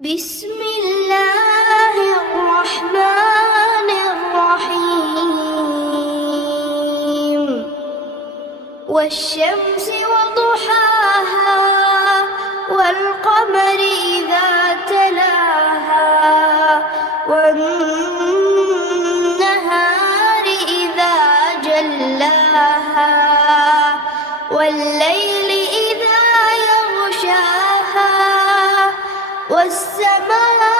بسم الله الرحمن الرحيم والشمس وضحاها والقمر إذا تلاها والنهار إذا جلاها والليل إذا يغشاها والسماء